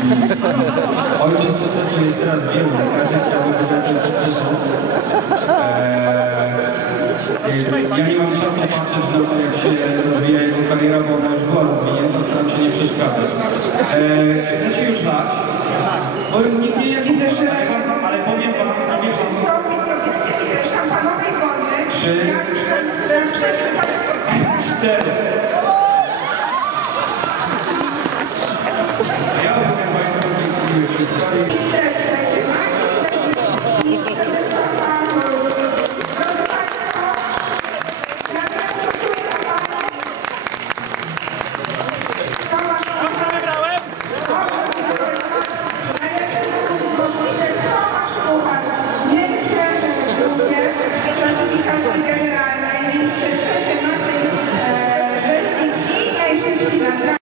teraz wiemy, każdy chciałby być z artystą. Eee, ja nie mam czasu patrzeć na to, jak się rozwija jego kariera, bo ona już była rozwinięta, staram się nie przeszkadzać. Eee, czy chcecie już lać? Bo nikt nie jest Widzę, że ale powiem wam, powiem wam, przystąpić do wielkiej szampanowej wojny. Trzy. Ja już tam cztery. Generalnej. Miejsce trzecie Maciej e, i najszybsi nagrani.